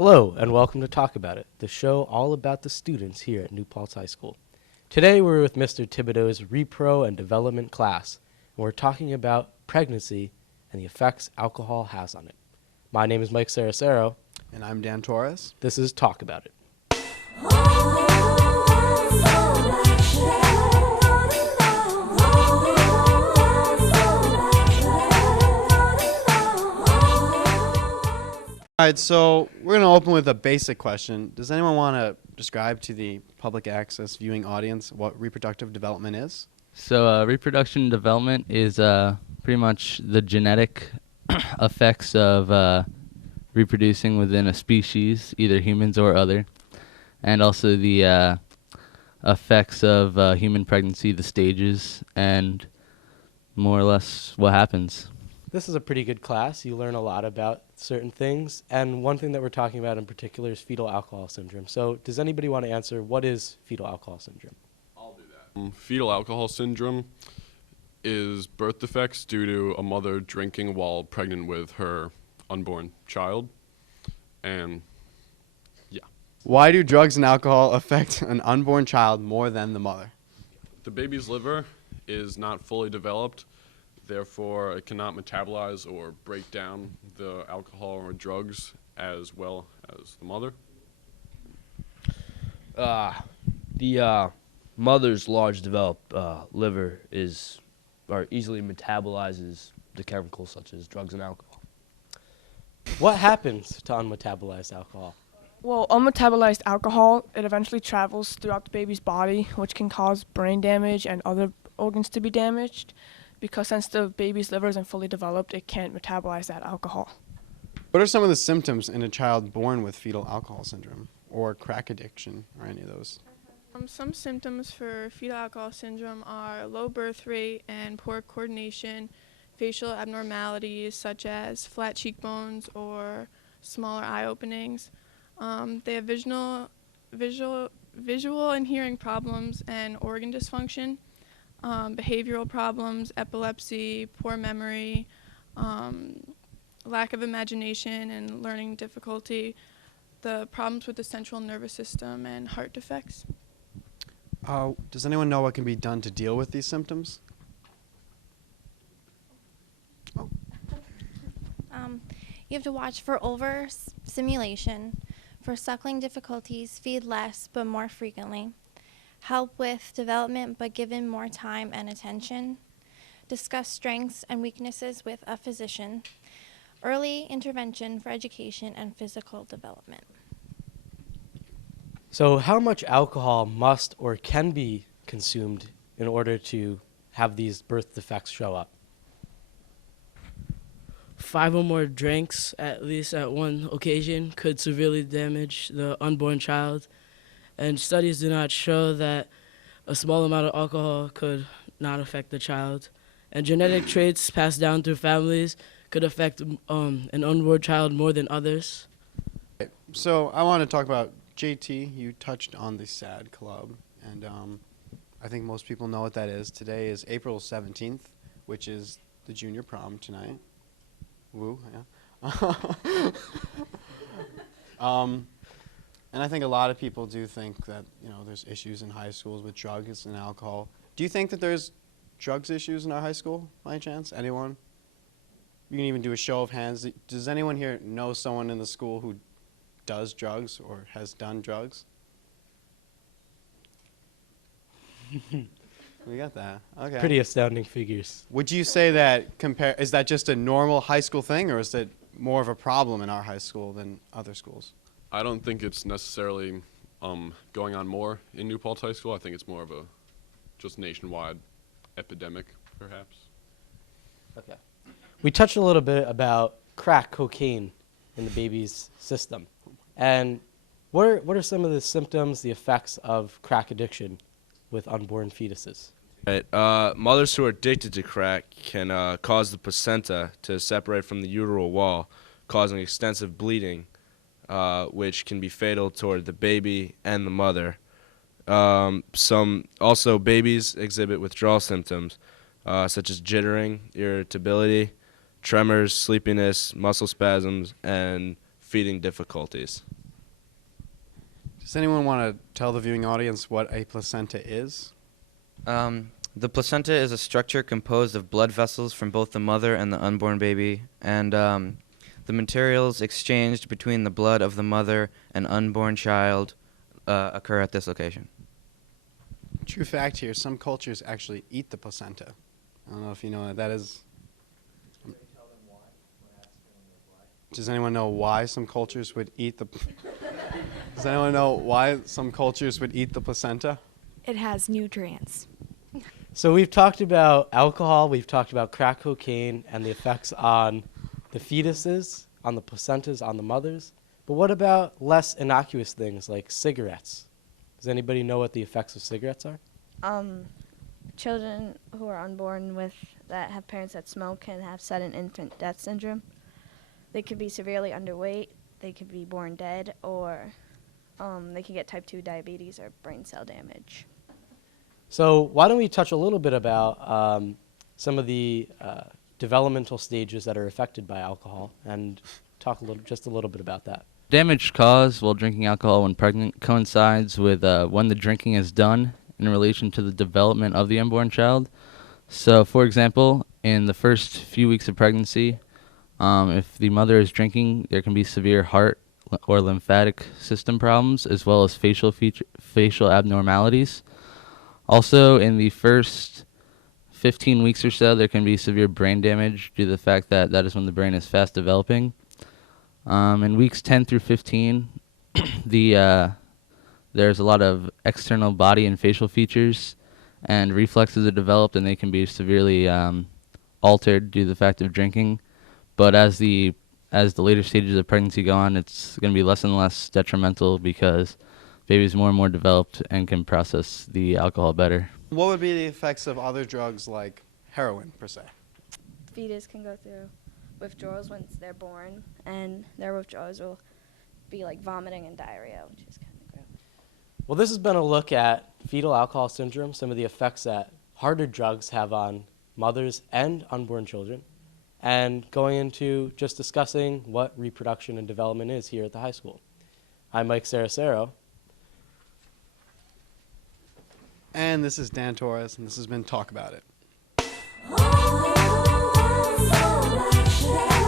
Hello, and welcome to Talk About It, the show all about the students here at New Paltz High School. Today we're with Mr. Thibodeau's Repro and Development class, and we're talking about pregnancy and the effects alcohol has on it. My name is Mike Saracero. And I'm Dan Torres. This is Talk About It. All right, so we're going to open with a basic question. Does anyone want to describe to the public access viewing audience what reproductive development is? So reproduction development is pretty much the genetic effects of reproducing within a species, either humans or other, and also the effects of human pregnancy, the stages, and more or less what happens. This is a pretty good class. You learn a lot about certain things, and one thing that we're talking about in particular is fetal alcohol syndrome. So does anybody want to answer what is fetal alcohol syndrome? I'll do that. Fetal alcohol syndrome is birth defects due to a mother drinking while pregnant with her unborn child. And yeah. Why do drugs and alcohol affect an unborn child more than the mother? The baby's liver is not fully developed. Therefore, it cannot metabolize or break down the alcohol or drugs as well as the mother. The mother's large developed liver easily metabolizes the chemicals such as drugs and alcohol. What happens to unmetabolized alcohol? Well, unmetabolized alcohol, it eventually travels throughout the baby's body, which can cause brain damage and other organs to be damaged, because since the baby's liver isn't fully developed, it can't metabolize that alcohol. What are some of the symptoms in a child born with fetal alcohol syndrome or crack addiction or any of those? Some symptoms for fetal alcohol syndrome are low birth rate and poor coordination, facial abnormalities such as flat cheekbones or smaller eye openings. They have visual and hearing problems and organ dysfunction, behavioral problems, epilepsy, poor memory, lack of imagination and learning difficulty, the problems with the central nervous system, and heart defects. Does anyone know what can be done to deal with these symptoms? You have to watch for overstimulation, for suckling difficulties, feed less but more frequently, help with development but given more time and attention, discuss strengths and weaknesses with a physician, early intervention for education and physical development. So how much alcohol must or can be consumed in order to have these birth defects show up? 5 or more drinks, at least at one occasion, could severely damage the unborn child. And studies do not show that a small amount of alcohol could not affect the child. And genetic traits passed down through families could affect an unborn child more than others. So I want to talk about JT. You touched on the SAD Club, and I think most people know what that is. Today is April 17th, which is the junior prom tonight. Woo, yeah. And I think a lot of people do think that, there's issues in high schools with drugs and alcohol. Do you think that there's drugs issues in our high school, by any chance? Anyone? You can even do a show of hands. Does anyone here know someone in the school who does drugs or has done drugs? We got that. Okay. Pretty astounding figures. Would you say that is that just a normal high school thing, or is it more of a problem in our high school than other schools? I don't think it's necessarily going on more in New Paltz High School. I think it's more of a just nationwide epidemic, perhaps. Okay. We touched a little bit about crack cocaine in the baby's system. And what are some of the symptoms, the effects of crack addiction with unborn fetuses? Right. Mothers who are addicted to crack can cause the placenta to separate from the uteral wall, causing extensive bleeding, which can be fatal toward the baby and the mother. Also babies exhibit withdrawal symptoms, such as jittering, irritability, tremors, sleepiness, muscle spasms, and feeding difficulties. Does anyone want to tell the viewing audience what a placenta is? The placenta is a structure composed of blood vessels from both the mother and the unborn baby, and the materials exchanged between the blood of the mother and unborn child occur at this location. True fact here, some cultures actually eat the placenta. I don't know if you know what that is. Does anyone know why some cultures would eat the Does anyone know why some cultures would eat the placenta? It has nutrients. So we've talked about alcohol, we've talked about crack cocaine and the effects on the fetuses, on the placentas, on the mothers. But what about less innocuous things like cigarettes? Does anybody know what the effects of cigarettes are? Children who are unborn that have parents that smoke can have sudden infant death syndrome. They could be severely underweight, they could be born dead, or they can get type 2 diabetes or brain cell damage. So why don't we touch a little bit about some of the developmental stages that are affected by alcohol and talk just a little bit about that. Damage caused while drinking alcohol when pregnant coincides with when the drinking is done in relation to the development of the unborn child. So, for example, in the first few weeks of pregnancy, if the mother is drinking, there can be severe heart or lymphatic system problems, as well as facial abnormalities. Also, in the first 15 weeks or so, there can be severe brain damage due to the fact that that is when the brain is fast developing. In weeks 10 through 15, there's a lot of external body and facial features, and reflexes are developed, and they can be severely altered due to the fact of drinking. But as the later stages of pregnancy go on, it's going to be less and less detrimental because baby's more and more developed and can process the alcohol better. What would be the effects of other drugs like heroin, per se? Fetus can go through withdrawals once they're born, and their withdrawals will be like vomiting and diarrhea, which is kind of gross. Well, this has been a look at fetal alcohol syndrome, some of the effects that harder drugs have on mothers and unborn children, and going into just discussing what reproduction and development is here at the high school. I'm Mike Saracero. And this is Dan Torres, and this has been Talk About It. Oh, so